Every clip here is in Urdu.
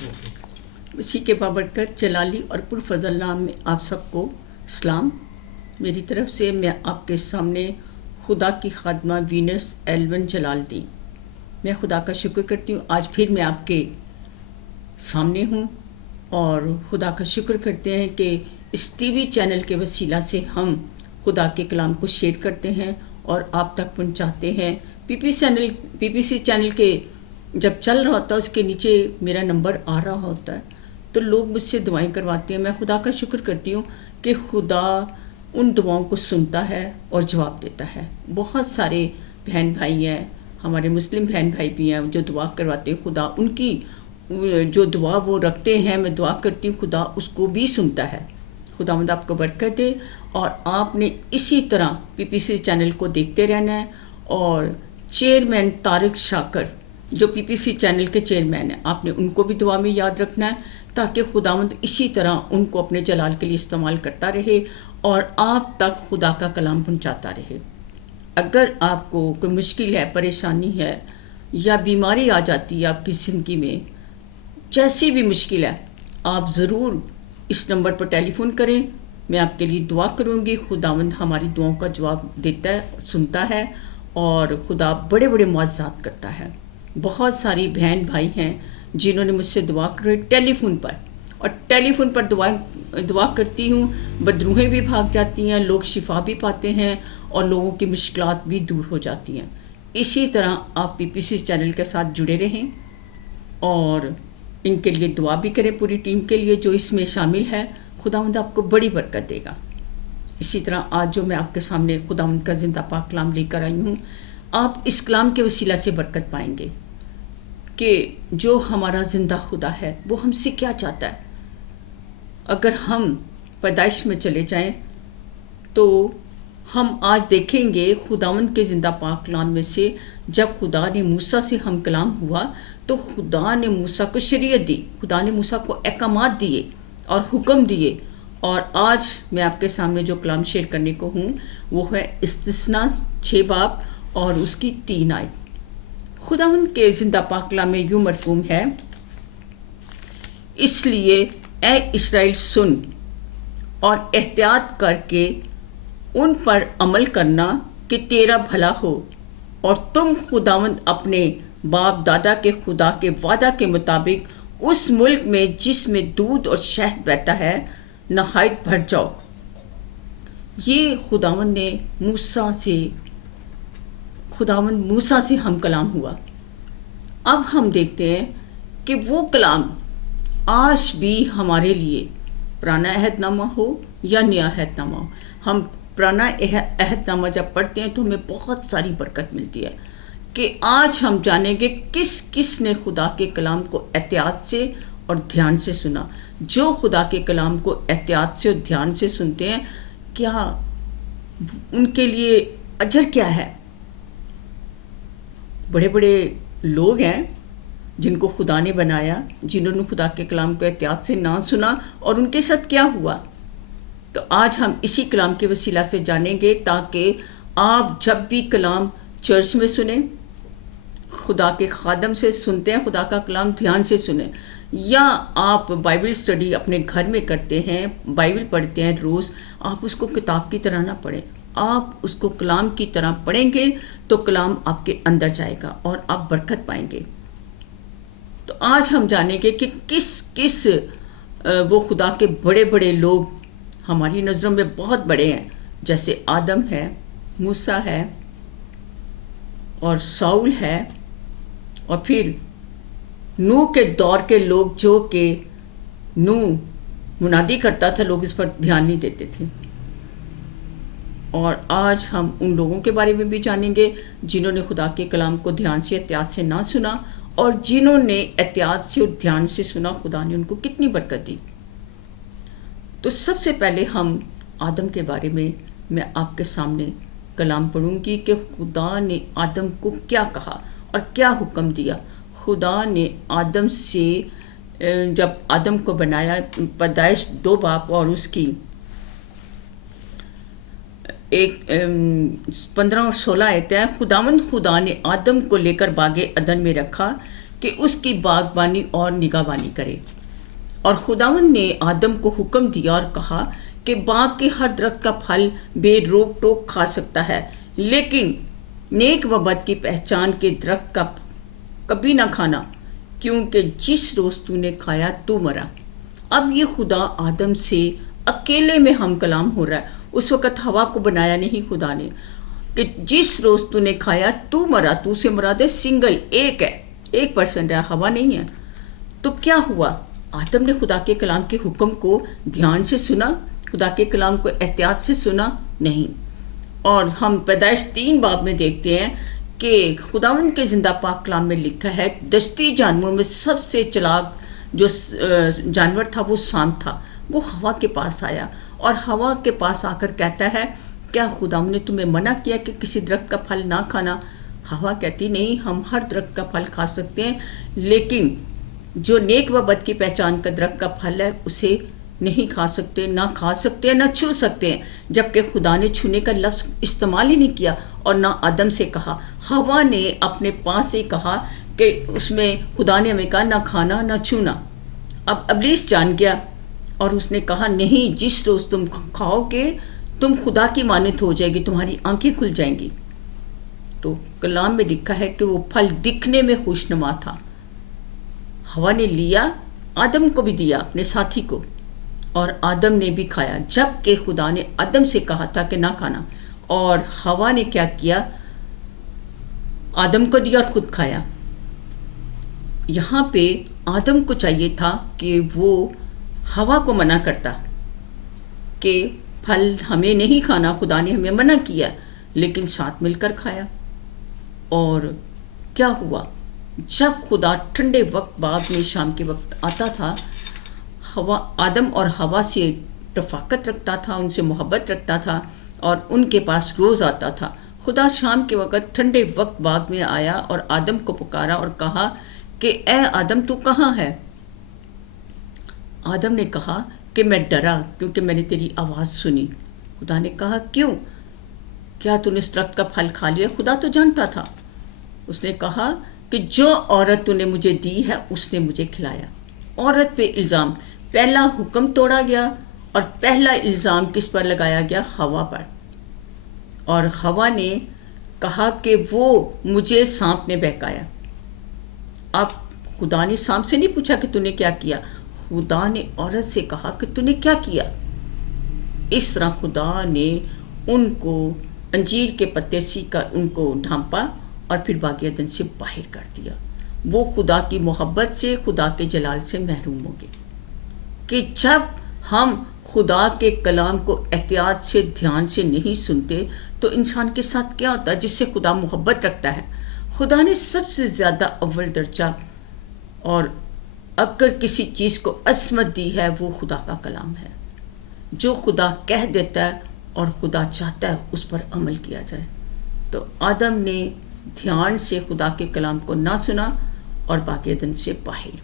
اسی کے بابرکت جلالی اور پرفضل نام میں آپ سب کو سلام. میری طرف سے میں آپ کے سامنے خدا کی خادمہ وینس ایلون جلالدین، میں خدا کا شکر کرتی ہوں آج پھر میں آپ کے سامنے ہوں، اور خدا کا شکر کرتے ہیں کہ اس ٹی وی چینل کے وسیلہ سے ہم خدا کے کلام کو شیئر کرتے ہیں اور آپ تک پہنچاتے ہیں. پی پی سی چینل کے جب چل رہا ہوتا ہے اس کے نیچے میرا نمبر آ رہا ہوتا ہے تو لوگ مجھ سے دعائیں کرواتے ہیں. میں خدا کا شکر کرتی ہوں کہ خدا ان دعاؤں کو سنتا ہے اور جواب دیتا ہے. بہت سارے بہن بھائی ہیں، ہمارے مسلم بہن بھائی بھی ہیں جو دعا کرواتے ہیں. خدا ان کی جو دعا وہ رکھتے ہیں، میں دعا کرتی ہوں خدا اس کو بھی سنتا ہے. خداوند آپ کو برکت دے، اور آپ نے اسی طرح پی پی سی چینل کو دیکھتے رہنا ہے. اور چیئرمین طارق شاکر جو پی پی سی چینل کے چیئرمین ہیں، آپ نے ان کو بھی دعا میں یاد رکھنا ہے تاکہ خداوند اسی طرح ان کو اپنے جلال کے لیے استعمال کرتا رہے اور آپ تک خدا کا کلام پہنچاتا رہے. اگر آپ کو کوئی مشکل ہے، پریشانی ہے یا بیماری آ جاتی ہے آپ کی زندگی میں، جیسی بھی مشکل ہے، آپ ضرور اس نمبر پر ٹیلی فون کریں. میں آپ کے لیے دعا کروں گی. خداوند ہماری دعاؤں کا جواب دیتا ہے، سنتا ہے، اور خدا بڑے بڑے معجزات کرتا ہے. بہت ساری بہن بھائی ہیں جنہوں نے مجھ سے دعا کری ٹیلی فون پر، اور ٹیلی فون پر دعا کرتی ہوں، بدروہیں بھی بھاگ جاتی ہیں، لوگ شفا بھی پاتے ہیں اور لوگوں کی مشکلات بھی دور ہو جاتی ہیں. اسی طرح آپ پی پی سی چینل کے ساتھ جڑے رہیں اور ان کے لیے دعا بھی کریں، پوری ٹیم کے لیے جو اس میں شامل ہے. خداوند آپ کو بڑی برکت دے گا. اسی طرح آج جو میں آپ کے سامنے خداوند کا زندہ پاک کلام لے کر آئی ہوں، آپ اس کلام کے وسیلہ سے برکت پائیں گے کہ جو ہمارا زندہ خدا ہے وہ ہم سے کیا چاہتا ہے. اگر ہم پیدائش میں چلے جائیں تو ہم آج دیکھیں گے خداوند کے زندہ پاک کلام میں سے جب خدا نے موسیٰ سے ہم کلام ہوا تو خدا نے موسیٰ کو شریعت دی، خدا نے موسیٰ کو احکامات دیے اور حکم دیے. اور آج میں آپ کے سامنے جو کلام شیئر کرنے کو ہوں وہ ہے استثنا 6 باب اور اس کی 3 آیت. خداوند کے زندہ پاک کلام میں یوں مرقوم ہے، اس لیے اے اسرائیل سن اور احتیاط کر کے ان پر عمل کرنا کہ تیرا بھلا ہو، اور تم خداوند اپنے باپ دادا کے خدا کے وعدہ کے مطابق اس ملک میں جس میں دودھ اور شہد بہتا ہے نہایت بھر جاؤ. یہ خداوند موسیٰ سے ہم کلام ہوا. اب ہم دیکھتے ہیں کہ وہ کلام آج بھی ہمارے لیے پرانا عہد نامہ ہو یا نیا عہد نامہ ہو. ہم پرانا عہد نامہ جب پڑھتے ہیں تو ہمیں بہت ساری برکت ملتی ہے کہ آج ہم جانیں گے کس کس نے خدا کے کلام کو احتیاط سے اور دھیان سے سنا. جو خدا کے کلام کو احتیاط سے اور دھیان سے سنتے ہیں، کیا ان کے لیے اجر کیا ہے. بڑے بڑے لوگ ہیں جن کو خدا نے بنایا، جنہوں نے خدا کے کلام کو احتیاط سے نہ سنا، اور ان کے ساتھ کیا ہوا. تو آج ہم اسی کلام کے وسیلہ سے جانیں گے تاکہ آپ جب بھی کلام چرچ میں سنیں، خدا کے خادم سے سنتے ہیں خدا کا کلام، دھیان سے سنیں، یا آپ بائبل اسٹڈی اپنے گھر میں کرتے ہیں، بائبل پڑھتے ہیں روز، آپ اس کو کتاب کی طرح نہ پڑھیں، آپ اس کو کلام کی طرح پڑھیں گے تو کلام آپ کے اندر جائے گا اور آپ برکت پائیں گے. تو آج ہم جانیں گے کہ کس وہ خدا کے بڑے بڑے لوگ ہماری نظروں میں بہت بڑے ہیں، جیسے آدم ہے، موسیٰ ہے، اور ساؤل ہے، اور پھر نوح کے دور کے لوگ جو کہ نوح منادی کرتا تھا، لوگ اس پر دھیان نہیں دیتے تھے. اور آج ہم ان لوگوں کے بارے میں بھی جانیں گے جنہوں نے خدا کے کلام کو دھیان سے احتیاط سے نہ سنا، اور جنہوں نے احتیاط سے اور دھیان سے سنا خدا نے ان کو کتنی برکت دی. تو سب سے پہلے ہم آدم کے بارے میں آپ کے سامنے کلام پڑھوں گی کہ خدا نے آدم کو کیا کہا اور کیا حکم دیا. خدا نے آدم سے جب آدم کو بنایا، پیدائش 2 باب اور اس کی 15 اور 16 آیتیں، خدا نے آدم کو لے کر باغ عدن میں رکھا کہ اس کی باغبانی اور نگہبانی کرے۔ اور خداوند نے آدم کو حکم دیا اور کہا کہ باغ کے ہر درخت کا پھل بے روک ٹوک کھا سکتا ہے، لیکن نیک و بد کی پہچان کے درخت کا کبھی نہ کھانا، کیونکہ جس روز تو نے کھایا تو مرا۔ اب یہ خدا آدم سے اکیلے میں ہم کلام ہو رہا ہے۔ اس وقت ہوا کو بنایا نہیں خدا نے، کہ جس روز تو نے کھایا تو مرا۔ تو سے مراد ہے سنگل، ایک ہے، 1% ہے، ہوا نہیں ہے۔ تو کیا ہوا؟ آدم نے خدا کے کلام کے حکم کو دھیان سے سنا، خدا کے کلام کو احتیاط سے سنا نہیں۔ اور ہم پیدائش 3 باب میں دیکھتے ہیں کہ خداوند کے زندہ پاک کلام میں لکھا ہے دستی جانوروں میں سب سے چلاک جو جانور تھا وہ سانپ تھا۔ وہ ہوا کے پاس آیا اور ہوا کے پاس آ کر کہتا ہے کیا خداوند نے تمہیں منع کیا کہ کسی درخت کا پھل نہ کھانا؟ ہوا کہتی نہیں، ہم ہر درخت کا پھل کھا سکتے ہیں، لیکن جو نیک و بد کی پہچان کا درخت کا پھل ہے اسے نہیں کھا سکتے، نہ کھا سکتے ہیں، نہ چھو سکتے ہیں، جبکہ خدا نے چھونے کا لفظ استعمال ہی نہیں کیا اور نہ آدم سے کہا۔ ہوا نے اپنے پاس سے کہا کہ اس میں خدا نے ہمیں کہا نہ کھانا نہ چھونا۔ اب ابلیس جان گیا اور اس نے کہا نہیں، جس روز تم کھاؤ گے تم خدا کی مانند ہو جائے گی، تمہاری آنکھیں کھل جائیں گی۔ تو کلام میں لکھا ہے کہ وہ پھل دکھنے میں خوشنما تھا۔ ہوا نے لیا، آدم کو بھی دیا، اپنے ساتھی کو، اور آدم نے بھی کھایا، جبکہ خدا نے آدم سے کہا تھا کہ نہ کھانا۔ اور ہوا نے کیا کیا؟ آدم کو دیا اور خود کھایا۔ یہاں پہ آدم کو چاہیے تھا کہ وہ ہوا کو منع کرتا کہ پھل ہمیں نہیں کھانا، خدا نے ہمیں منع کیا، لیکن ساتھ مل کر کھایا۔ اور کیا ہوا؟ جب خدا ٹھنڈے وقت باغ میں شام کے وقت آتا تھا، آدم اور ہوا سے رفاقت رکھتا تھا، ان سے محبت رکھتا تھا اور ان کے پاس روز آتا تھا۔ خدا شام کے وقت ٹھنڈے وقت باغ میں آیا اور آدم کو پکارا اور کہا کہ اے آدم تو کہاں ہے؟ آدم نے کہا کہ میں ڈرا کیونکہ میں نے تیری آواز سنی۔ خدا نے کہا کیوں؟ کیا تو نے اس درخت کا پھل کھا لیا؟ خدا تو جانتا تھا۔ اس نے کہا کہ جو عورت تو نے مجھے دی ہے اس نے مجھے کھلایا۔ عورت پہ الزام، پہلا حکم توڑا گیا اور پہلا الزام کس پر لگایا گیا؟ ہوا پر۔ اور ہوا نے کہا کہ وہ مجھے سانپ نے بہکایا۔ اب خدا نے سانپ سے نہیں پوچھا کہ تو نے کیا کیا، خدا نے عورت سے کہا کہ تو نے کیا کیا۔ اس طرح خدا نے ان کو انجیر کے پتے سی کر ان کو ڈھانپا اور پھر باغ عدن سے باہر کر دیا۔ وہ خدا کی محبت سے، خدا کے جلال سے محروم ہو گئے۔ کہ جب ہم خدا کے کلام کو احتیاط سے، دھیان سے نہیں سنتے تو انسان کے ساتھ کیا ہوتا ہے؟ جس سے خدا محبت رکھتا ہے، خدا نے سب سے زیادہ اول درجہ اور اگر کسی چیز کو عظمت دی ہے وہ خدا کا کلام ہے۔ جو خدا کہہ دیتا ہے اور خدا چاہتا ہے اس پر عمل کیا جائے۔ تو آدم نے دھیان سے خدا کے کلام کو نہ سنا اور باغ عدن سے باہر۔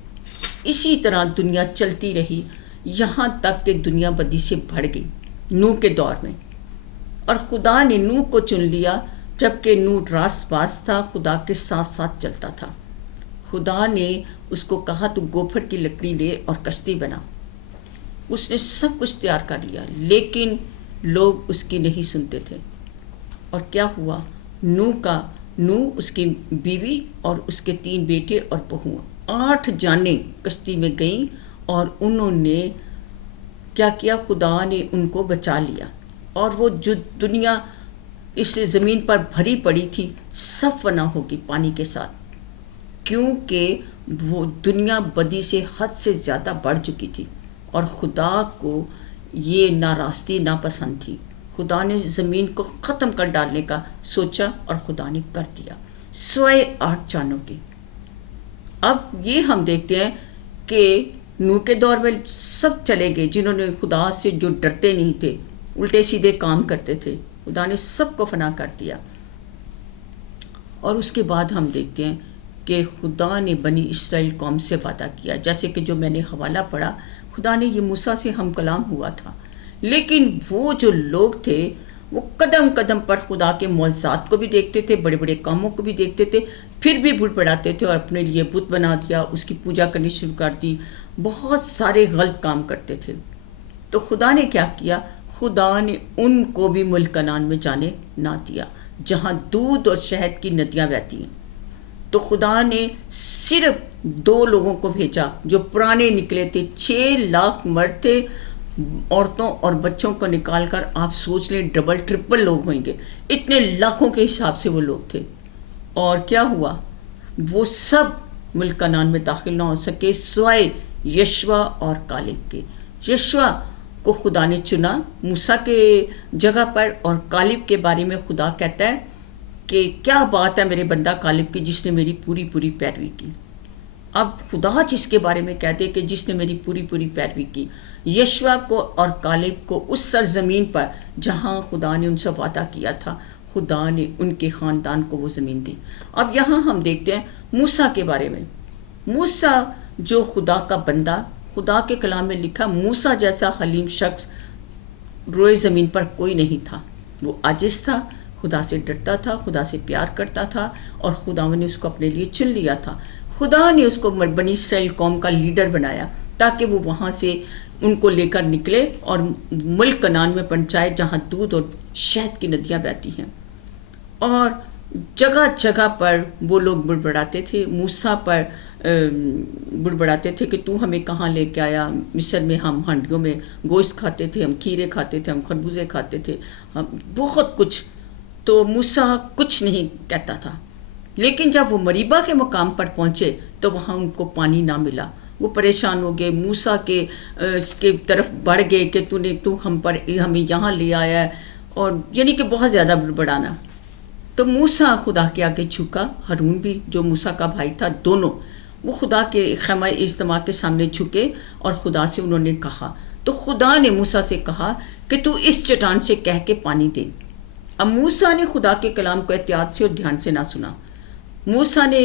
اسی طرح دنیا چلتی رہی یہاں تک کہ دنیا بدی سے بڑھ گئی نوح کے دور میں، اور خدا نے نوح کو چن لیا جبکہ نوح راست باز تھا، خدا کے ساتھ ساتھ چلتا تھا۔ خدا نے اس کو کہا تو گوبر کی لکڑی لے اور کشتی بنا۔ اس نے سب کچھ تیار کر لیا، لیکن لوگ اس کی نہیں سنتے تھے۔ اور کیا ہوا؟ نوح، اس کی بیوی اور اس کے 3 بیٹے اور بہویں، 8 جانیں کشتی میں گئیں اور انہوں نے کیا کیا؟ خدا نے ان کو بچا لیا، اور وہ جو دنیا اس زمین پر بھری پڑی تھی سب فنا ہوگی پانی کے ساتھ، کیونکہ وہ دنیا بدی سے حد سے زیادہ بڑھ چکی تھی اور خدا کو یہ ناراستی ناپسند تھی۔ خدا نے زمین کو ختم کر ڈالنے کا سوچا اور خدا نے کر دیا، سوائے 8 جانوں کی۔ اب یہ ہم دیکھتے ہیں کہ نوح کے دور میں سب چلے گئے جنہوں نے خدا سے، جو ڈرتے نہیں تھے، الٹے سیدھے کام کرتے تھے، خدا نے سب کو فنا کر دیا۔ اور اس کے بعد ہم دیکھتے ہیں کہ خدا نے بنی اسرائیل قوم سے وعدہ کیا، جیسے کہ جو میں نے حوالہ پڑھا، خدا نے یہ موسیٰ سے ہم کلام ہوا تھا، لیکن وہ جو لوگ تھے وہ قدم قدم پر خدا کے معجزات کو بھی دیکھتے تھے، بڑے بڑے کاموں کو بھی دیکھتے تھے، پھر بھی بڑبڑاتے تھے اور اپنے لیے بت بنا دیا، اس کی پوجا کرنی شروع کر دی، بہت سارے غلط کام کرتے تھے۔ تو خدا نے کیا کیا؟ خدا نے ان کو بھی ملک کنعان میں جانے نہ دیا جہاں دودھ اور شہد کی ندیاں بہتی ہیں۔ تو خدا نے صرف 2 لوگوں کو بھیجا جو پرانے نکلے تھے، 6 لاکھ مرد تھے، عورتوں اور بچوں کو نکال کر آپ سوچ لیں ڈبل ٹرپل لوگ ہوئیں گے، اتنے لاکھوں کے حساب سے وہ لوگ تھے۔ اور کیا ہوا؟ وہ سب ملک کنعان میں داخل نہ ہو سکے سوائے یشوع اور کالب کے۔ یشوع کو خدا نے چنا موسیٰ کے جگہ پر، اور کالب کے بارے میں خدا کہتا ہے کہ کیا بات ہے میرے بندہ کالب کی جس نے میری پوری پوری پیروی کی۔ اب خدا جس کے بارے میں کہتے کہ جس نے میری پوری پوری پیروی کی، یشوع کو اور کالب کو اس سرزمین پر جہاں خدا نے ان سے وعدہ کیا تھا، خدا نے ان کے خاندان کو وہ زمین دی۔ اب یہاں ہم دیکھتے ہیں موسیٰ کے بارے میں۔ موسیٰ جو خدا کا بندہ، خدا کے کلام میں لکھا موسیٰ جیسا حلیم شخص روئے زمین پر کوئی نہیں تھا۔ وہ عاجز تھا، خدا سے ڈرتا تھا، خدا سے پیار کرتا تھا، اور خدا نے اس کو اپنے لیے چن لیا تھا۔ خدا نے اس کو بنی اسرائیل قوم کا لیڈر بنایا تاکہ وہ وہاں سے ان کو لے کر نکلے اور ملک کنعان میں پہنچائے جہاں دودھ اور شہد کی ندیاں بہتی ہیں۔ اور جگہ جگہ پر وہ لوگ بڑبڑاتے تھے، موسیٰ پر بڑبڑاتے تھے کہ تو ہمیں کہاں لے کے آیا، مصر میں ہم ہانڈیوں میں گوشت کھاتے تھے، ہم کھیرے کھاتے تھے، ہم خربوزے کھاتے تھے، ہم بہت کچھ۔ تو موسیٰ کچھ نہیں کہتا تھا، لیکن جب وہ مریبا کے مقام پر پہنچے تو وہاں ان کو پانی نہ ملا۔ وہ پریشان ہو گئے، موسیٰ کے طرف بڑھ گئے کہ تو ہمیں یہاں لے آیا ہے، اور یعنی کہ بہت زیادہ بڑبڑانا۔ تو موسیٰ خدا کے آگے جھکا، ہارون بھی جو موسیٰ کا بھائی تھا، دونوں وہ خدا کے خیمہ اجتماع کے سامنے جھکے اور خدا سے انہوں نے کہا۔ تو خدا نے موسیٰ سے کہا کہ تو اس چٹان سے کہہ کے پانی دے۔ اب موسیٰ نے خدا کے کلام کو احتیاط سے اور دھیان سے نہ سنا۔ موسیٰ نے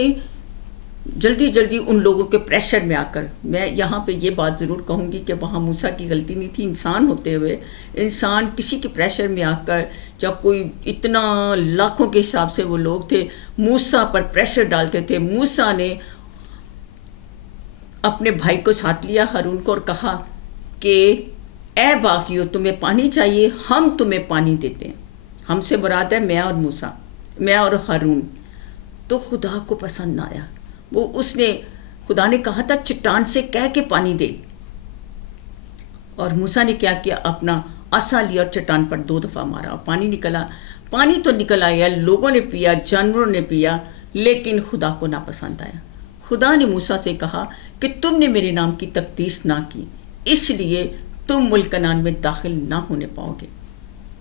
جلدی جلدی ان لوگوں کے پریشر میں آ کر، میں یہاں پہ یہ بات ضرور کہوں گی کہ وہاں موسیٰ کی غلطی نہیں تھی، انسان ہوتے ہوئے انسان کسی کے پریشر میں آ کر، جب کوئی اتنا لاکھوں کے حساب سے وہ لوگ تھے موسیٰ پر پریشر ڈالتے تھے، موسیٰ نے اپنے بھائی کو ساتھ لیا ہارون کو اور کہا کہ اے باغیو تمہیں پانی چاہیے، ہم تمہیں پانی دیتے ہیں۔ ہم سے مراد ہے میں اور موسیٰ، میں اور ہارون۔ تو خدا کو پسند نہ آیا، خدا نے کہا تھا چٹان سے کہہ کے پانی دے، اور موسیٰ نے کیا کیا؟ اپنا عصا لیا اور چٹان پر 2 دفعہ مارا اور پانی نکلا۔ پانی تو نکل آیا، لوگوں نے پیا، جانوروں نے پیا، لیکن خدا کو ناپسند آیا۔ خدا نے موسیٰ سے کہا کہ تم نے میرے نام کی تقدیس نہ کی، اس لیے تم ملک کنعان میں داخل نہ ہونے پاؤ گے۔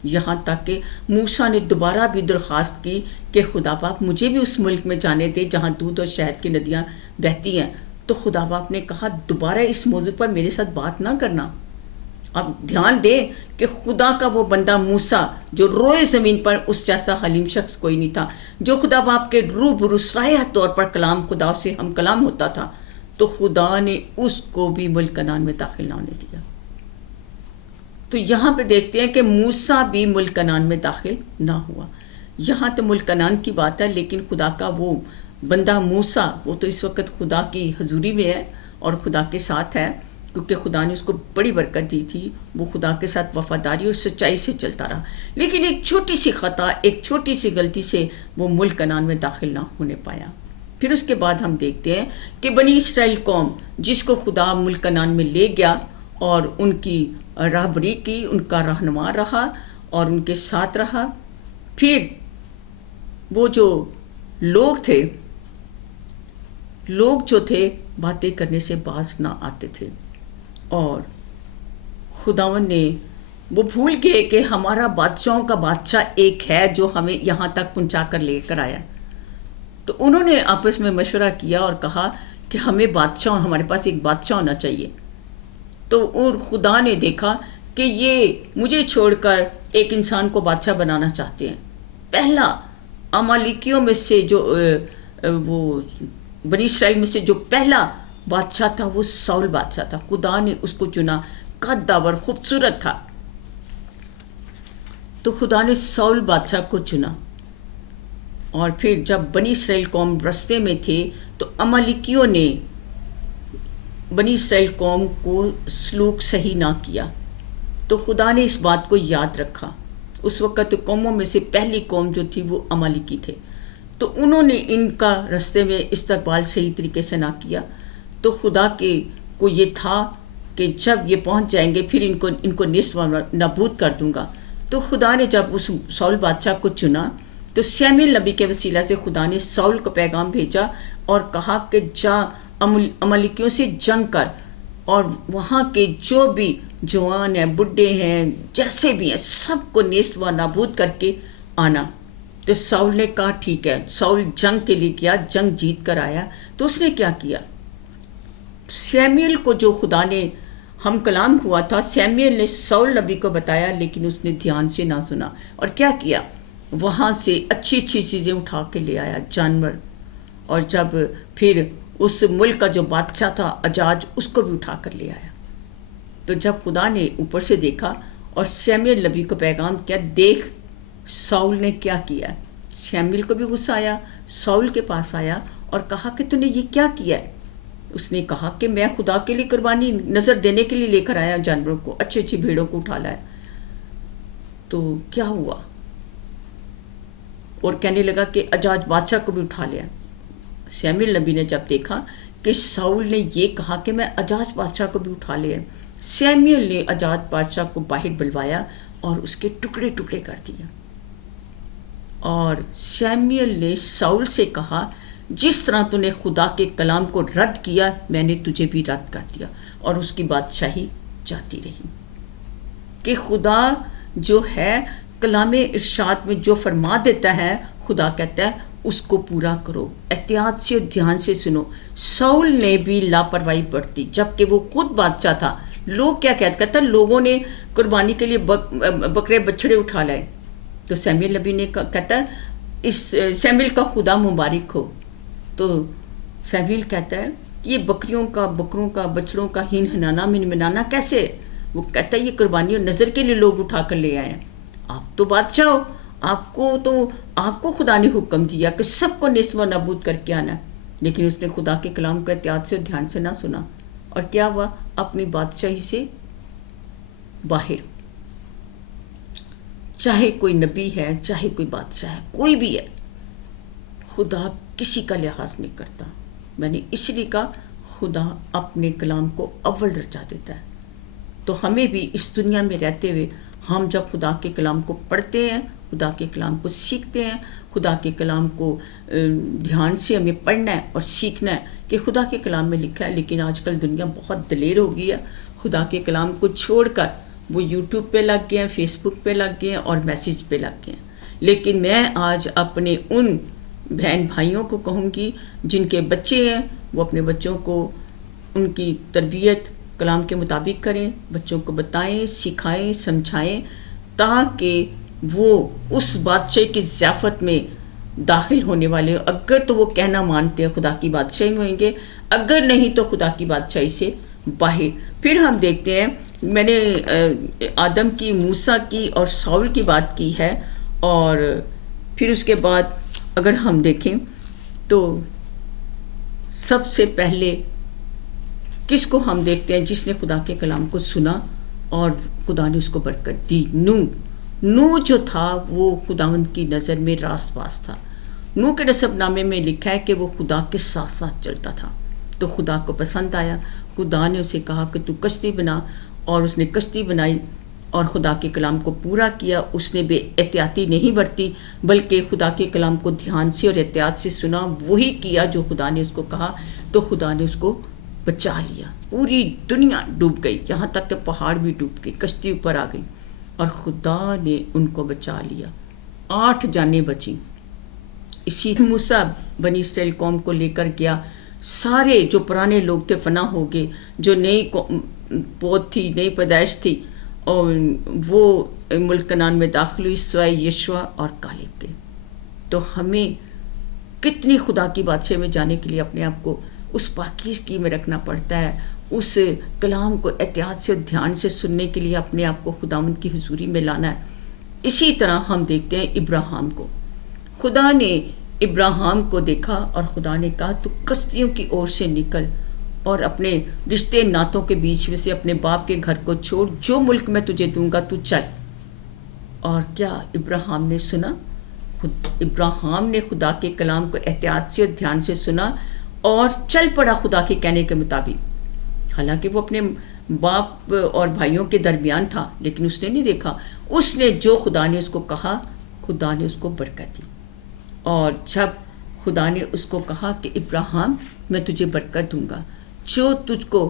یہاں تک کہ موسیٰ نے دوبارہ بھی درخواست کی کہ خدا باپ مجھے بھی اس ملک میں جانے دے جہاں دودھ اور شہد کی ندیاں بہتی ہیں۔ تو خدا باپ نے کہا دوبارہ اس موضوع پر میرے ساتھ بات نہ کرنا۔ اب دھیان دیں کہ خدا کا وہ بندہ موسیٰ جو روئے زمین پر اس جیسا حلیم شخص کوئی نہیں تھا، جو خدا باپ کے روبرو سرایہ طور پر کلام خدا سے ہم کلام ہوتا تھا، تو خدا نے اس کو بھی ملک کنعان میں داخل نہ ہونے دیا۔ تو یہاں پہ دیکھتے ہیں کہ موسیٰ بھی ملک کنعان میں داخل نہ ہوا۔ یہاں تو ملک کنعان کی بات ہے، لیکن خدا کا وہ بندہ موسیٰ وہ تو اس وقت خدا کی حضوری میں ہے اور خدا کے ساتھ ہے، کیونکہ خدا نے اس کو بڑی برکت دی تھی، وہ خدا کے ساتھ وفاداری اور سچائی سے چلتا رہا۔ لیکن ایک چھوٹی سی خطا، ایک چھوٹی سی غلطی سے وہ ملک کنعان میں داخل نہ ہونے پایا۔ پھر اس کے بعد ہم دیکھتے ہیں کہ بنی اسرائیل قوم جس کو خدا ملک کنعان میں لے گیا اور ان کی راہبری کی، ان کا رہنما رہا اور ان کے ساتھ رہا، پھر وہ جو لوگ جو تھے باتیں کرنے سے باز نہ آتے تھے، اور خداوند نے وہ بھول گئے کہ ہمارا بادشاہوں کا بادشاہ ایک ہے جو ہمیں یہاں تک پہنچا کر لے کر آیا۔ تو انہوں نے آپس میں مشورہ کیا اور کہا کہ ہمارے پاس ایک بادشاہ ہونا چاہیے۔ تو اور خدا نے دیکھا کہ یہ مجھے چھوڑ کر ایک انسان کو بادشاہ بنانا چاہتے ہیں۔ پہلا امالیکیوں میں سے جو وہ بنی اسرائیل میں سے جو پہلا بادشاہ تھا وہ ساؤل بادشاہ تھا۔ خدا نے اس کو چنا، قد داور خوبصورت تھا۔ تو خدا نے ساؤل بادشاہ کو چنا، اور پھر جب بنی اسرائیل قوم رستے میں تھے تو امالیکیوں نے بنی اسرائیل قوم کو سلوک صحیح نہ کیا، تو خدا نے اس بات کو یاد رکھا۔ اس وقت قوموں میں سے پہلی قوم جو تھی وہ امالیکی تھے، تو انہوں نے ان کا رستے میں استقبال صحیح طریقے سے نہ کیا، تو خدا کو یہ تھا کہ جب یہ پہنچ جائیں گے پھر ان کو نیست و نابود کر دوں گا۔ تو خدا نے جب اس ساؤل بادشاہ کو چنا تو سیموئیل نبی کے وسیلہ سے خدا نے ساؤل کو پیغام بھیجا اور کہا کہ جا امالیکیوں سے جنگ کر، اور وہاں کے جو بھی جوان ہیں، بڈھے ہیں، جیسے بھی ہیں، سب کو نیست و نابود کر کے آنا۔ تو ساؤل نے کہا ٹھیک ہے، ساؤل جنگ کے لیے گیا، جنگ جیت کر آیا۔ تو اس نے کیا کیا؟ سیموئیل کو جو خدا نے ہم کلام ہوا تھا، سیموئیل نے ساؤل نبی کو بتایا، لیکن اس نے دھیان سے نہ سنا، اور کیا کیا؟ وہاں سے اچھی اچھی چیزیں اٹھا کے لے آیا، جانور، اور جب پھر اس ملک کا جو بادشاہ تھا اجاج، اس کو بھی اٹھا کر لے آیا۔ تو جب خدا نے اوپر سے دیکھا اور سیموئیل نبی کو پیغام کیا، دیکھ ساؤل نے کیا کیا۔ سیموئیل کو بھی غصہ آیا، ساؤل کے پاس آیا اور کہا کہ تو نے یہ کیا کیا ہے؟ اس نے کہا کہ میں خدا کے لیے قربانی نظر دینے کے لیے لے کر آیا جانوروں کو، اچھی اچھی بھیڑوں کو اٹھا لایا۔ تو کیا ہوا؟ اور کہنے لگا کہ اجاج بادشاہ کو بھی اٹھا لیا۔ سیموئیل نبی نے جب دیکھا کہ ساؤل نے یہ کہا کہ میں اجاج بادشاہ کو بھی اٹھا لیا، سیموئیل نے اجاج بادشاہ کو باہر بلوایا اور اس کے ٹکڑے ٹکڑے کر دیا۔ اور سیموئیل نے ساؤل سے کہا جس طرح تو نے خدا کے کلام کو رد کیا، میں نے تجھے بھی رد کر دیا، اور اس کی بادشاہی جاتی رہی۔ کہ خدا جو ہے کلام ارشاد میں جو فرما دیتا ہے، خدا کہتا ہے اس کو پورا کرو، احتیاط سے اور دھیان سے سنو۔ ساؤل نے بھی لاپرواہی برتی جبکہ وہ خود بادشاہ تھا۔ لوگ کیا کہتا لوگوں نے قربانی کے لیے بکرے بچڑے اٹھا لائے، تو سیموئیل نبی نے کہتا ہے اس سیموئیل کا خدا مبارک ہو۔ تو سیموئیل کہتا ہے کہ یہ بکروں کا بچڑوں کا ہین ہنانا منانا کیسے؟ وہ کہتا ہے یہ قربانی اور نظر کے لیے لوگ اٹھا کر لے آئے ہیں، آپ تو بادشاہ ہو، آپ کو خدا نے حکم دیا کہ سب کو نیست و نابود کر کے آنا ہے، لیکن اس نے خدا کے کلام کو احتیاط سے اور دھیان سے نہ سنا، اور کیا ہوا؟ اپنی بادشاہی سے باہر۔ چاہے کوئی نبی ہے، چاہے کوئی بادشاہ ہے، کوئی بھی ہے، خدا کسی کا لحاظ نہیں کرتا۔ میں نے اس لیے کہا خدا اپنے کلام کو اول درجہ دیتا ہے۔ تو ہمیں بھی اس دنیا میں رہتے ہوئے ہم جب خدا کے کلام کو پڑھتے ہیں، خدا کے کلام کو سیکھتے ہیں، خدا کے کلام کو دھیان سے ہمیں پڑھنا ہے اور سیکھنا ہے کہ خدا کے کلام میں لکھا ہے۔ لیکن آج کل دنیا بہت دلیر ہو گئی ہے، خدا کے کلام کو چھوڑ کر وہ یوٹیوب پہ لگ گئے ہیں، فیس بک پہ لگ گئے ہیں اور میسیج پہ لگ گئے ہیں۔ لیکن میں آج اپنے ان بہن بھائیوں کو کہوں گی جن کے بچے ہیں، وہ اپنے بچوں کو ان کی تربیت کلام کے مطابق کریں، بچوں کو بتائیں، سکھائیں، سمجھائیں، تاکہ وہ اس بادشاہی کی ضیافت میں داخل ہونے والے، اگر تو وہ کہنا مانتے ہیں خدا کی بادشاہی میں ہوئیں گے، اگر نہیں تو خدا کی بادشاہی سے باہر۔ پھر ہم دیکھتے ہیں، میں نے آدم کی، موسیٰ کی اور ساؤل کی بات کی ہے، اور پھر اس کے بعد اگر ہم دیکھیں تو سب سے پہلے کس کو ہم دیکھتے ہیں جس نے خدا کے کلام کو سنا اور خدا نے اس کو برکت دی؟ نوح جو تھا وہ خداوند کی نظر میں راست باز تھا۔ نوح کے نسب نامے میں لکھا ہے کہ وہ خدا کے ساتھ ساتھ چلتا تھا، تو خدا کو پسند آیا، خدا نے اسے کہا کہ تو کشتی بنا، اور اس نے کشتی بنائی اور خدا کے کلام کو پورا کیا۔ اس نے بے احتیاطی نہیں برتی بلکہ خدا کے کلام کو دھیان سے اور احتیاط سے سنا، وہی کیا جو خدا نے اس کو کہا، تو خدا نے اس کو بچا لیا۔ پوری دنیا ڈوب گئی، یہاں تک کہ پہاڑ بھی ڈوب گئے، کشتی اوپر آ گئی، اور خدا نے ان کو بچا لیا، 8 جانیں بچیں۔ اسی موسیٰ بنی اسرائیل قوم کو لے کر گیا، سارے جو پرانے لوگ تھے فنا ہو گئے، جو نئی پود تھی، نئی پیدائش تھی، اور وہ ملک کنعان میں داخل ہوئی سوائے یشوع اور کالب کے۔ تو ہمیں کتنی خدا کی بادشاہی میں جانے کے لیے اپنے آپ کو اس پاکیزگی میں رکھنا پڑتا ہے، اس کلام کو احتیاط سے دھیان سے سننے کے لیے اپنے آپ کو خداوند کی حضوری میں لانا ہے، اسی طرح ہم دیکھتے ہیں ابراہیم کو. خدا نے ابراہیم کو دیکھا اور خدا نے کہا تو کشتیوں کی اور سے نکل اور اپنے رشتے ناتوں کے بیچ میں سے اپنے باپ کے گھر کو چھوڑ، جو ملک میں تجھے دوں گا تو چل. اور کیا ابراہیم نے سنا؟ ابراہیم نے خدا کے کلام کو احتیاط سے اور دھیان سے سنا اور چل پڑا خدا کے کہنے کے مطابق. حالانکہ وہ اپنے باپ اور بھائیوں کے درمیان تھا، لیکن اس نے نہیں دیکھا. اس نے جو خدا نے اس کو کہا، خدا نے اس کو برکت دی. اور جب خدا نے اس کو کہا کہ ابراہیم میں تجھے برکت دوں گا، جو تجھ کو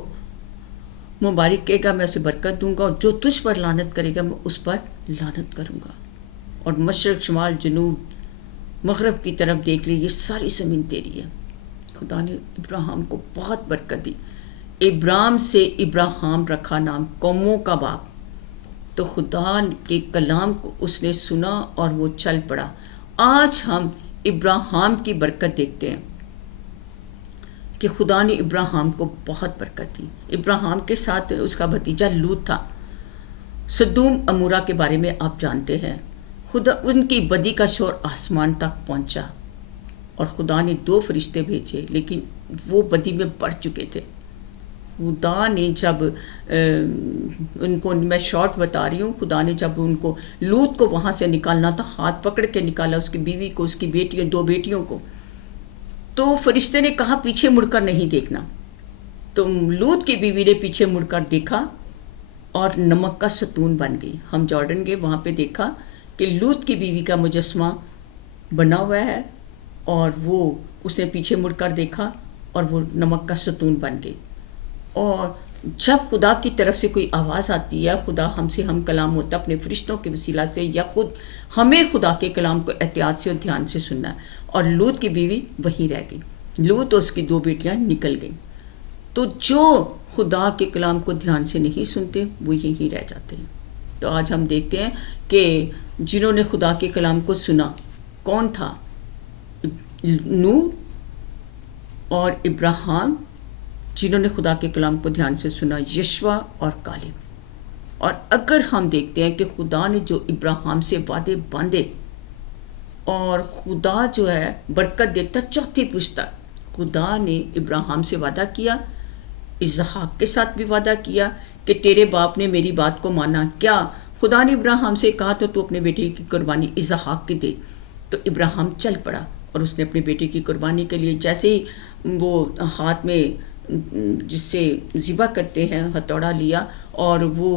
مبارک کہے گا میں اسے برکت دوں گا، اور جو تجھ پر لعنت کرے گا میں اس پر لعنت کروں گا. اور مشرق، شمال، جنوب، مغرب کی طرف دیکھ لی، یہ ساری زمین تیری ہے. خدا نے ابراہیم کو بہت برکت دی. ابراہیم سے ابراہیم رکھا نام، قوموں کا باپ. تو خدا کے کلام کو اس نے سنا اور وہ چل پڑا. آج ہم ابراہیم کی برکت دیکھتے ہیں کہ خدا نے ابراہیم کو بہت برکت دی. ابراہیم کے ساتھ اس کا بھتیجا لوط تھا. سدوم امورا کے بارے میں آپ جانتے ہیں. خدا ان کی بدی کا شور آسمان تک پہنچا اور خدا نے 2 فرشتے بھیجے، لیکن وہ بدی میں بڑھ چکے تھے. خدا نے جب ان کو، میں شارٹ بتا رہی ہوں، خدا نے جب ان کو لوط کو وہاں سے نکالنا تھا، ہاتھ پکڑ کے نکالا، اس کی بیوی کو، اس کی بیٹیوں، 2 بیٹیوں کو. تو فرشتے نے کہا پیچھے مڑ کر نہیں دیکھنا. تو لوط کی بیوی نے پیچھے مڑ کر دیکھا اور نمک کا ستون بن گئی. ہم جارڈن گئے، وہاں پہ دیکھا کہ لوط کی بیوی کا مجسمہ بنا ہوا ہے اور وہ اس نے پیچھے مڑ کر دیکھا اور وہ نمک کا ستون بن گئی. اور جب خدا کی طرف سے کوئی آواز آتی ہے، خدا ہم سے ہم کلام ہوتا ہے اپنے فرشتوں کے وسیلہ سے، یا خود ہمیں خدا کے کلام کو احتیاط سے اور دھیان سے سننا ہے. اور لوط کی بیوی وہیں رہ گئی، لوط اور اس کی 2 بیٹیاں نکل گئیں. تو جو خدا کے کلام کو دھیان سے نہیں سنتے وہ یہیں رہ جاتے ہیں. تو آج ہم دیکھتے ہیں کہ جنہوں نے خدا کے کلام کو سنا کون تھا؟ نوح اور ابراہیم. جنہوں نے خدا کے کلام کو دھیان سے سنا یشوع اور کالب. اور اگر ہم دیکھتے ہیں کہ خدا نے جو ابراہیم سے وعدے باندھے، اور خدا جو ہے برکت دیتا 4تھی پشت تک. خدا نے ابراہیم سے وعدہ کیا، اسحاق کے ساتھ بھی وعدہ کیا کہ تیرے باپ نے میری بات کو مانا. کیا خدا نے ابراہیم سے کہا تو اپنے بیٹے کی قربانی اسحاق کی دے. تو ابراہیم چل پڑا اور اس نے اپنے بیٹے کی قربانی کے لیے، جیسے ہی وہ ہاتھ میں جس سے ذبح کرتے ہیں ہتھوڑا لیا اور وہ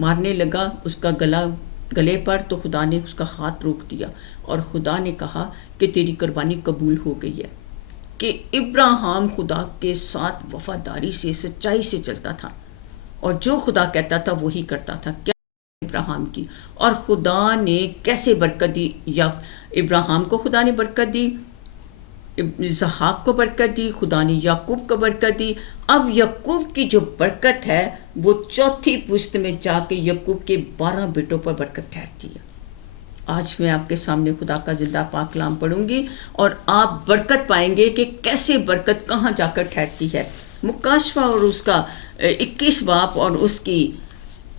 مارنے لگا اس کا گلے پر، تو خدا نے اس کا ہاتھ روک دیا اور خدا نے کہا کہ تیری قربانی قبول ہو گئی ہے. کہ ابراہیم خدا کے ساتھ وفاداری سے، سچائی سے چلتا تھا اور جو خدا کہتا تھا وہی کرتا تھا. کیا ابراہیم کی، اور خدا نے کیسے برکت دی. یا ابراہیم کو خدا نے برکت دی، اسحاق کو برکت دی، خدا نے یعقوب کو برکت دی. اب یعقوب کی جو برکت ہے وہ 4تھی پشت میں جا کے یعقوب کے 12 بیٹوں پر برکت ٹھہرتی ہے. آج میں آپ کے سامنے خدا کا زندہ پاک کلام پڑھوں گی اور آپ برکت پائیں گے کہ کیسے برکت کہاں جا کر ٹھہرتی ہے. مکاشفہ اور اس کا 21 باب اور اس کی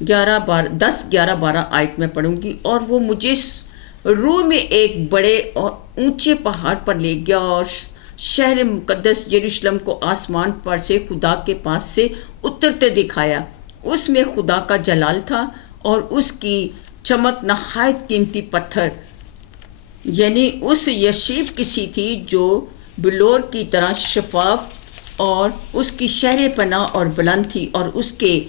10 11 12 آیت میں پڑھوں گی. اور وہ مجھے روح میں ایک بڑے اور اونچے پہاڑ پر لے گیا اور شہر مقدس یروشلم کو آسمان پر سے خدا کے پاس سے اترتے دکھایا. اس میں خدا کا جلال تھا اور اس کی چمک نہایت قیمتی پتھر، یعنی اس یشیب کی سی تھی جو بلور کی طرح شفاف، اور اس کی شہر پناہ اور بلند تھی، اور اس کے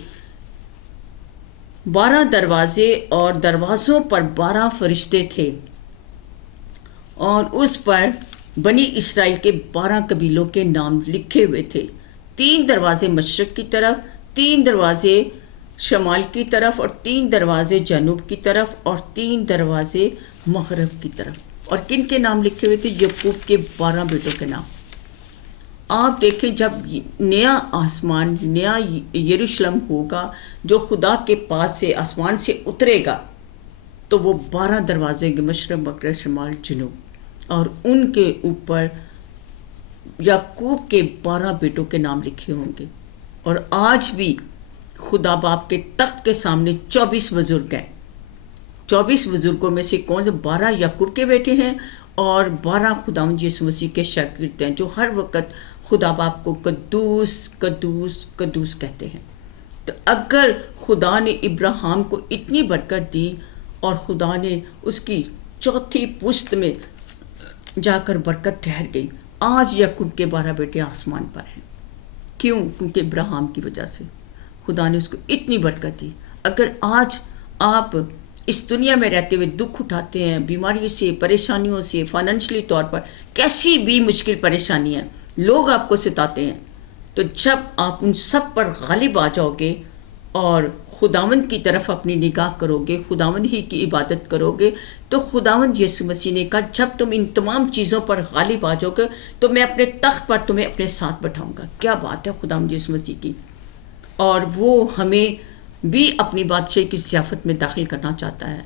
12 دروازے اور دروازوں پر 12 فرشتے تھے، اور اس پر بنی اسرائیل کے 12 قبیلوں کے نام لکھے ہوئے تھے. 3 دروازے مشرق کی طرف، 3 دروازے شمال کی طرف، اور 3 دروازے جنوب کی طرف، اور 3 دروازے مغرب کی طرف. اور کن کے نام لکھے ہوئے تھے؟ یعقوب کے 12 بیٹوں کے نام. آپ دیکھیں جب نیا آسمان، نیا یروشلم ہوگا جو خدا کے پاس سے آسمان سے اترے گا، تو وہ 12 دروازے کے مشرق، مغرب، شمال، جنوب، اور ان کے اوپر یعقوب کے 12 بیٹوں کے نام لکھے ہوں گے. اور آج بھی خدا باپ کے تخت کے سامنے 24 بزرگ ہیں. 24 بزرگوں میں سے کون سے 12 یعقوب کے بیٹے ہیں اور 12 خداوند یسوع مسیح کے شاگرد ہیں جو ہر وقت خدا باپ کو قدوس قدوس قدوس کہتے ہیں۔ تو اگر خدا نے ابراہیم کو اتنی برکت دی اور خدا نے اس کی چوتھی پشت میں جا کر برکت ٹھہر گئی، آج یعقوب کے 12 بیٹے آسمان پر ہیں۔ کیوں؟ کیونکہ ابراہیم کی وجہ سے خدا نے اس کو اتنی برکت دی۔ اگر آج آپ اس دنیا میں رہتے ہوئے دکھ اٹھاتے ہیں، بیماریوں سے، پریشانیوں سے، فائنینشلی طور پر کیسی بھی مشکل پریشانیاں لوگ آپ کو ستاتے ہیں، تو جب آپ ان سب پر غالب آ جاؤ گے اور خداوند کی طرف اپنی نگاہ کرو گے، خداوند ہی کی عبادت کرو گے، تو خداوند یسوع مسیح نے کہا جب تم ان تمام چیزوں پر غالب آ جاؤ گے تو میں اپنے تخت پر تمہیں اپنے ساتھ بٹھاؤں گا۔ کیا بات ہے خداوند یسوع مسیح کی! اور وہ ہمیں بھی اپنی بادشاہی کی ضیافت میں داخل کرنا چاہتا ہے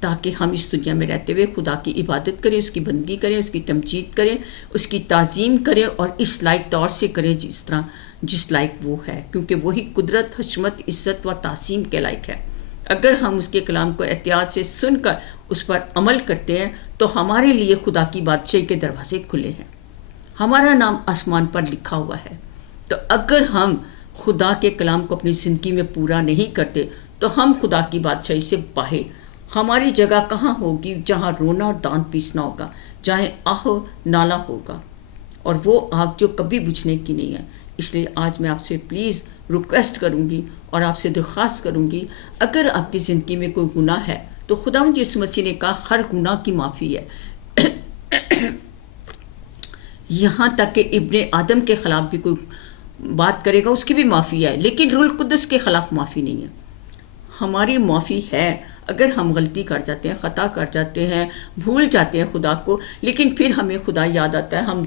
تاکہ ہم اس دنیا میں رہتے ہوئے خدا کی عبادت کریں، اس کی بندگی کریں، اس کی تمجید کریں، اس کی تعظیم کریں اور اس لائق طور سے کریں جس لائق وہ ہے، کیونکہ وہی قدرت، حشمت، عزت و تعظیم کے لائق ہے۔ اگر ہم اس کے کلام کو احتیاط سے سن کر اس پر عمل کرتے ہیں تو ہمارے لیے خدا کی بادشاہی کے دروازے کھلے ہیں، ہمارا نام آسمان پر لکھا ہوا ہے۔ تو اگر ہم خدا کے کلام کو اپنی زندگی میں پورا نہیں کرتے تو ہم خدا کی بادشاہی سے باہر، ہماری جگہ کہاں ہوگی؟ جہاں رونا اور دانت پیسنا ہوگا، جہاں آہ نالا ہوگا، اور وہ آگ جو کبھی بجھنے کی نہیں ہے۔ اس لیے آج میں آپ سے پلیز ریکویسٹ کروں گی اور آپ سے درخواست کروں گی، اگر آپ کی زندگی میں کوئی گناہ ہے تو خداوند یسوع مسیح نے کہا ہر گناہ کی معافی ہے، یہاں تک کہ ابن آدم کے خلاف بھی کوئی بات کرے گا اس کی بھی معافی ہے، لیکن روح القدس کے خلاف معافی نہیں ہے۔ ہماری معافی ہے اگر ہم غلطی کر جاتے ہیں، خطا کر جاتے ہیں، بھول جاتے ہیں خدا کو، لیکن پھر ہمیں خدا یاد آتا ہے، ہم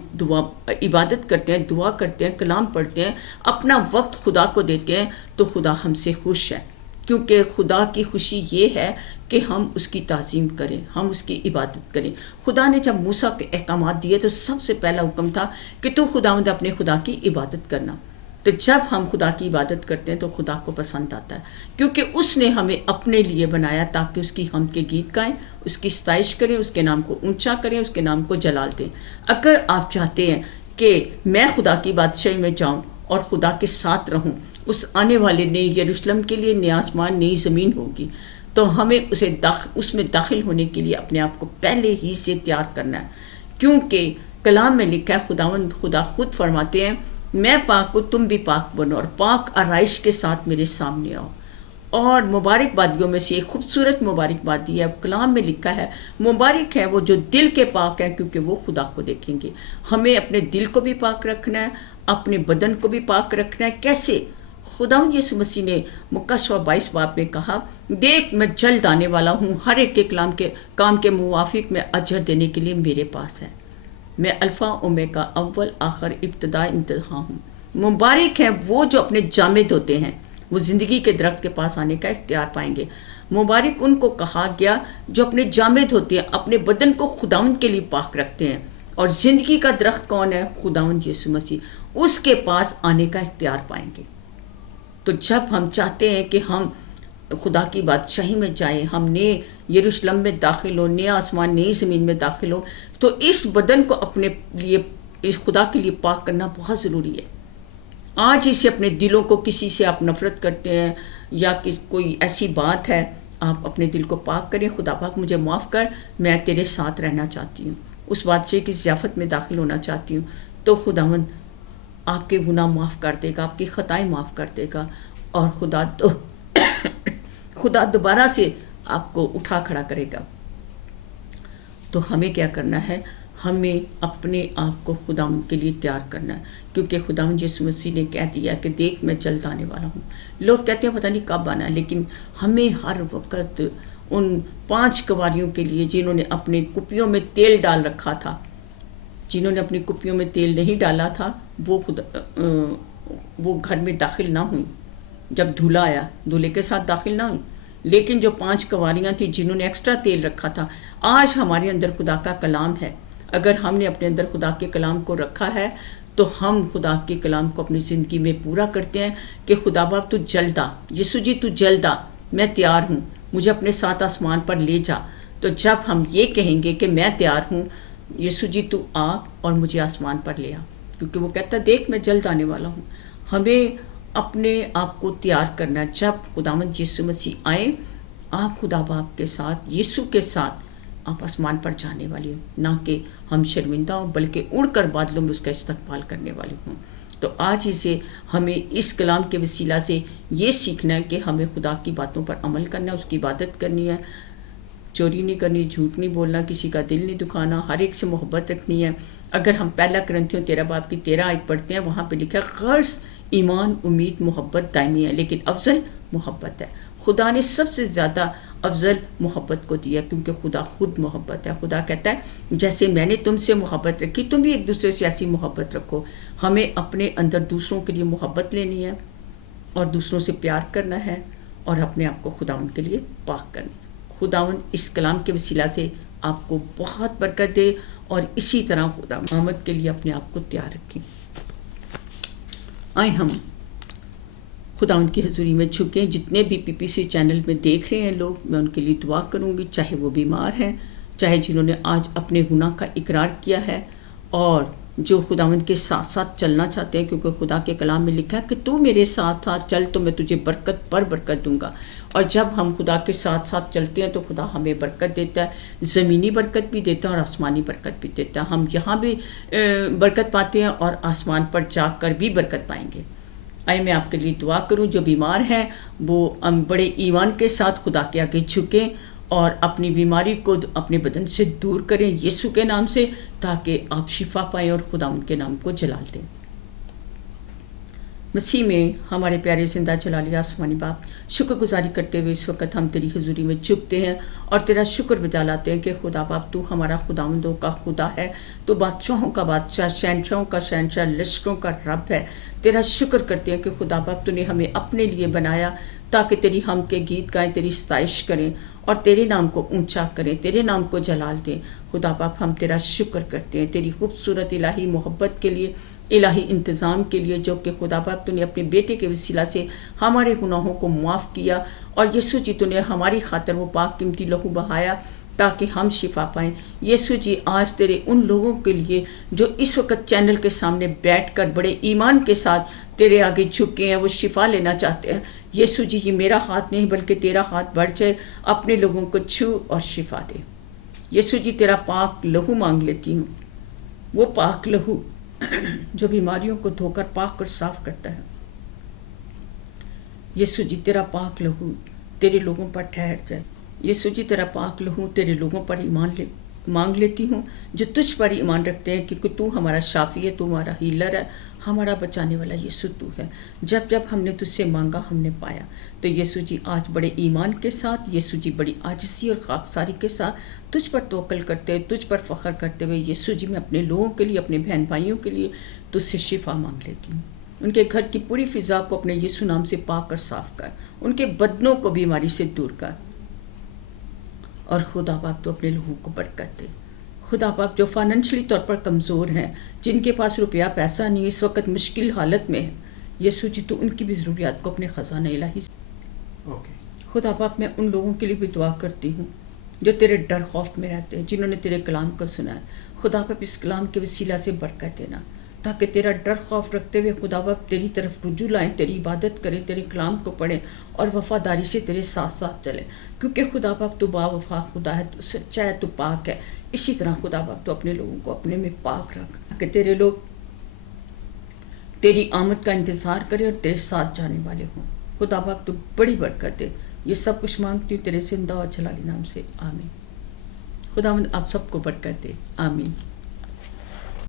عبادت کرتے ہیں، دعا کرتے ہیں، کلام پڑھتے ہیں، اپنا وقت خدا کو دیتے ہیں، تو خدا ہم سے خوش ہے، کیونکہ خدا کی خوشی یہ ہے کہ ہم اس کی تعظیم کریں، ہم اس کی عبادت کریں۔ خدا نے جب موسیٰ کے احکامات دیے تو سب سے پہلا حکم تھا کہ تو خداوند اپنے خدا کی عبادت کرنا۔ تو جب ہم خدا کی عبادت کرتے ہیں تو خدا کو پسند آتا ہے، کیونکہ اس نے ہمیں اپنے لیے بنایا تاکہ اس کی حمد کے گیت گائیں، اس کی ستائش کریں، اس کے نام کو اونچا کریں، اس کے نام کو جلال دیں۔ اگر آپ چاہتے ہیں کہ میں خدا کی بادشاہی میں جاؤں اور خدا کے ساتھ رہوں، اس آنے والے نئے یروشلم کے لیے نیا آسمان، نئی زمین ہوگی، تو ہمیں اس میں داخل ہونے کے لیے اپنے آپ کو پہلے ہی سے تیار کرنا ہے، کیونکہ کلام میں لکھا ہے، خدا خود فرماتے ہیں میں پاک ہوں تم بھی پاک بنو اور پاک آرائش کے ساتھ میرے سامنے آؤ۔ اور مبارک بادیوں میں سے ایک خوبصورت مبارک بادی ہے، کلام میں لکھا ہے مبارک ہے وہ جو دل کے پاک ہیں کیونکہ وہ خدا کو دیکھیں گے۔ ہمیں اپنے دل کو بھی پاک رکھنا ہے، اپنے بدن کو بھی پاک رکھنا ہے۔ کیسے؟ خداوند یسوع مسیح نے مکہ 22 باب میں کہا دیکھ میں جلد آنے والا ہوں، ہر ایک کے کام کے موافق میں اجر دینے کے لیے میرے پاس ہے۔ میں الفا اومیگا، اول آخر، ابتدا انتہا ہوں۔ مبارک ہیں وہ جو اپنے جامد ہوتے ہیں، وہ زندگی کے درخت کے پاس آنے کا اختیار پائیں گے۔ مبارک ان کو کہا گیا جو اپنے جامد ہوتے ہیں، اپنے بدن کو خداوند کے لیے پاک رکھتے ہیں۔ اور زندگی کا درخت کون ہے؟ خداوند یسوع مسیح، اس کے پاس آنے کا اختیار پائیں گے۔ تو جب ہم چاہتے ہیں کہ ہم خدا کی بادشاہی میں جائیں، ہم نئے یروشلم میں داخل ہوں، نیا آسمان، نئی زمین میں داخل ہوں، تو اس بدن کو اپنے لیے، اس خدا کے لیے پاک کرنا بہت ضروری ہے۔ آج اسے اپنے دلوں کو، کسی سے آپ نفرت کرتے ہیں یا کوئی ایسی بات ہے، آپ اپنے دل کو پاک کریں، خدا پاک مجھے معاف کر، میں تیرے ساتھ رہنا چاہتی ہوں، اس بادشاہ کی ضیافت میں داخل ہونا چاہتی ہوں، تو خداوند آپ کے گناہ معاف کر دے گا، آپ کی خطائیں معاف کر دے گا، اور خدا دوبارہ سے آپ کو اٹھا کھڑا کرے گا۔ تو ہمیں کیا کرنا ہے؟ ہمیں اپنے آپ کو خداوند کے لیے تیار کرنا ہے، کیونکہ خداوند یسوع مسیح نے کہہ دیا کہ دیکھ میں جلد آنے والا ہوں۔ لوگ کہتے ہیں پتہ نہیں کب آنا ہے، لیکن ہمیں ہر وقت ان 5 کنواریوں کے لیے جنہوں نے اپنے کپیوں میں تیل ڈال رکھا تھا، جنہوں نے اپنی کپیوں میں تیل نہیں ڈالا تھا، وہ گھر میں داخل نہ ہوئیں۔ جب دھولا آیا دولہے کے ساتھ داخل نہ ہوئیں، لیکن جو 5 کنواریاں تھیں جنہوں نے ایکسٹرا تیل رکھا تھا، آج ہمارے اندر خدا کا کلام ہے۔ اگر ہم نے اپنے اندر خدا کے کلام کو رکھا ہے تو ہم خدا کے کلام کو اپنی زندگی میں پورا کرتے ہیں کہ خدا باپ تو جلد آ، یسوع جی تو جلد آ، میں تیار ہوں، مجھے اپنے ساتھ آسمان پر لے جا. تو جب ہم یہ کہیں گے کہ میں تیار ہوں یسوع جی تو آ اور مجھے آسمان پر لے آ، کیونکہ وہ کہتا ہے دیکھ میں جلد آنے والا ہوں. ہمیں اپنے آپ کو تیار کرنا ہے. جب خداوند یسوع مسیح آئے آپ خدا باپ کے ساتھ یسوع کے ساتھ آپ آسمان پر جانے والی ہوں، نہ کہ ہم شرمندہ ہوں بلکہ اڑ کر بادلوں میں اس کا استقبال کرنے والی ہوں. تو آج اسے ہمیں اس کلام کے وسیلہ سے یہ سیکھنا ہے کہ ہمیں خدا کی باتوں پر عمل کرنا ہے، اس کی عبادت کرنی ہے، چوری نہیں کرنی، جھوٹ نہیں بولنا، کسی کا دل نہیں دکھانا، ہر ایک سے محبت رکھنی ہے. اگر ہم پہلا کرنتھیوں 13 باب کی 13 آیت پڑھتے ہیں وہاں پہ لکھا ہے غرض ایمان امید محبت دائمی ہے لیکن افضل محبت ہے. خدا نے سب سے زیادہ افضل محبت کو دیا کیونکہ خدا خود محبت ہے. خدا کہتا ہے جیسے میں نے تم سے محبت رکھی تم بھی ایک دوسرے سے ایسی محبت رکھو. ہمیں اپنے اندر دوسروں کے لیے محبت لینی ہے اور دوسروں سے پیار کرنا ہے اور اپنے آپ کو خداوند کے لیے پاک کرنا ہے. خداوند اس کلام کے وسیلہ سے آپ کو بہت برکت دے اور اسی طرح خدا آمد کے لیے اپنے آپ کو تیار رکھیں. آئیں ہم خداوند کی حضوری میں جھکیں. جتنے بھی PPC چینل میں دیکھ رہے ہیں لوگ، میں ان کے لیے دعا کروں گی، چاہے وہ بیمار ہیں، چاہے جنہوں نے آج اپنے گناہ کا اقرار کیا ہے اور جو خداوند کے ساتھ ساتھ چلنا چاہتے ہیں، کیونکہ خدا کے کلام میں لکھا ہے کہ تو میرے ساتھ ساتھ چل تو میں تجھے برکت پر برکت دوں گا. اور جب ہم خدا کے ساتھ ساتھ چلتے ہیں تو خدا ہمیں برکت دیتا ہے، زمینی برکت بھی دیتا ہے اور آسمانی برکت بھی دیتا ہے. ہم یہاں بھی برکت پاتے ہیں اور آسمان پر جا کر بھی برکت پائیں گے. آئے میں آپ کے لیے دعا کروں. جو بیمار ہیں وہ بڑے ایمان کے ساتھ خدا کے آگے جھکیں اور اپنی بیماری کو اپنے بدن سے دور کریں یسوع کے نام سے، تاکہ آپ شفا پائیں اور خدا ان کے نام کو جلال دیں. مسیح میں ہمارے پیارے زندہ جلالی آسمانی باپ، شکر گزاری کرتے ہوئے اس وقت ہم تیری حضوری میں جھکتے ہیں اور تیرا شکر بجا لاتے ہیں کہ خدا باپ تو ہمارا خداوندوں کا خدا ہے، تو بادشاہوں کا بادشاہ، شہنشاہوں کا شہنشاہ، لشکروں کا رب ہے. تیرا شکر کرتے ہیں کہ خدا باپ تو نے ہمیں اپنے لیے بنایا تاکہ تیری ہم کے گیت گائیں، تیری ستائش کریں اور تیرے نام کو اونچا کریں، تیرے نام کو جلال دیں. خدا باپ ہم تیرا شکر کرتے ہیں تیری خوبصورت الہی محبت کے لیے، الہی انتظام کے لیے، جو کہ خدا باپ تو نے اپنے بیٹے کے وسیلہ سے ہمارے گناہوں کو معاف کیا اور یسوع جی تو نے ہماری خاطر وہ پاک قیمتی لہو بہایا تاکہ ہم شفا پائیں. یسوع جی آج تیرے ان لوگوں کے لیے جو اس وقت چینل کے سامنے بیٹھ کر بڑے ایمان کے ساتھ تیرے آگے جھکے ہیں، وہ شفا لینا چاہتے ہیں. یسوع جی یہ میرا ہاتھ نہیں بلکہ تیرا ہاتھ بڑھ جائے، اپنے لوگوں کو چھو اور شفا دے. یسوع جی تیرا پاک لہو مانگ لیتی ہوں، وہ پاک لہو جو بیماریوں کو دھو کر پاک اور صاف کرتا ہے. یسوع جی تیرا پاک لہو تیرے لوگوں پر ٹھہر جائے. یسوع جی تیرا پاک لہو تیرے لوگوں پر ایمان مانگ لیتی ہوں جو تجھ پر ایمان رکھتے ہیں، کیونکہ تو ہمارا شافی ہے، تو ہمارا ہیلر ہے، ہمارا بچانے والا یسوع تو ہے. جب جب ہم نے تجھ سے مانگا ہم نے پایا. تو یسوع جی آج بڑے ایمان کے ساتھ، یسوع جی بڑی عاجزی اور خاکساری کے ساتھ تجھ پر توکل کرتے ہوئے، تجھ پر فخر کرتے ہوئے، یسوع جی میں اپنے لوگوں کے لیے، اپنے بہن بھائیوں کے لیے تجھ سے شفا مانگ لیتی ہوں. ان کے گھر کی پوری فضا کو اپنے یسوع نام سے پاک اور صاف کر، ان کے بدنوں کو بیماری سے دور کر. اور خدا باپ تو اپنے لوگوں کو برکت دے. خدا باپ جو فائنینشلی طور پر کمزور ہیں، جن کے پاس روپیہ پیسہ نہیں، اس وقت مشکل حالت میں ہے، یسوع جی تو ان کی بھی ضروریات کو اپنے خزانہ الہی سے خدا باپ میں ان لوگوں کے لیے بھی دعا کرتی ہوں جو تیرے ڈر خوف میں رہتے ہیں، جنہوں نے تیرے کلام کو سنا ہے. خدا باپ اس کلام کے وسیلہ سے برکت دینا تاکہ تیرا ڈر خوف رکھتے ہوئے خدا باپ تیری طرف رجوع لائیں، تیری عبادت کریں، تیرے کلام کو پڑھیں اور وفاداری سے تیرے ساتھ ساتھ چلیں. کیونکہ خدا باپ تو با وفا خدا ہے، تو سچا ہے، تو پاک ہے. اسی طرح خدا باپ تو اپنے لوگوں کو اپنے میں پاک رکھ کہ تیرے لوگ تیری آمد کا انتظار کریں اور تیرے ساتھ جانے والے ہوں. خدا باپ تو بڑی برکت دے. یہ سب کچھ مانگتی ہوں تیرے زندہ اور جلالی نام سے، آمین. خداوند آپ سب کو برکت دے، آمین.